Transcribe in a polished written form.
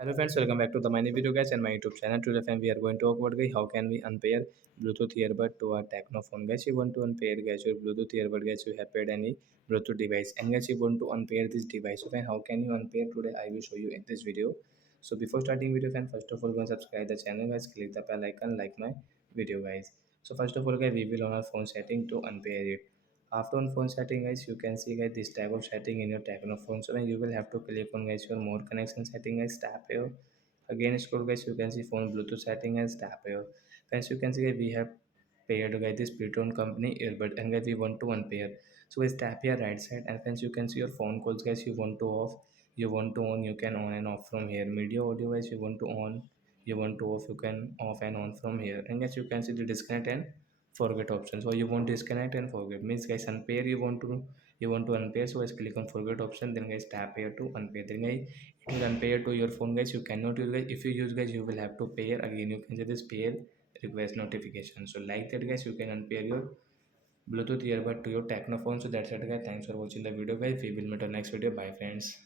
Hello friends, welcome back to the my new video guys and my YouTube channel. Today friend, we are going to talk about guys how can we unpair Bluetooth earbud to our Tecno phone. Guys, you want to unpair guys your Bluetooth earbud guys, you have paired any Bluetooth device and guys you want to unpair this device. So friend, how can you unpair today? I will show you in this video. So before starting video friend, first of all go and subscribe the channel guys, click the bell icon, like my video guys. So first of all guys, we will on our phone setting to unpair it. After on phone setting guys, you can see guys this type of setting in your Tecno phone. So then you will have to click on guys your more connection setting guys, tap here. Again scroll guys, you can see phone Bluetooth setting as tap here. Friends, you can see guys, we have paired guys this ptron company earbud and guys we want to unpair. So guys tap here right side and friends you can see your phone calls guys you want to off, you want to on, you can on and off from here. Media audio guys you want to on, you want to off, you can off and on from here. And guys you can see the disconnect and forget option. So you want disconnect and forget means guys unpair, you want to unpair. So guys click on forget option, then guys tap here to unpair. Then guys it will unpair to your phone guys, you cannot use guys. If you use guys you will have to pair again. You can say this pair request notification. So like that guys you can unpair your Bluetooth earbud to your Tecno phone. So that's it guys, thanks for watching the video guys, we will meet on next video. Bye friends.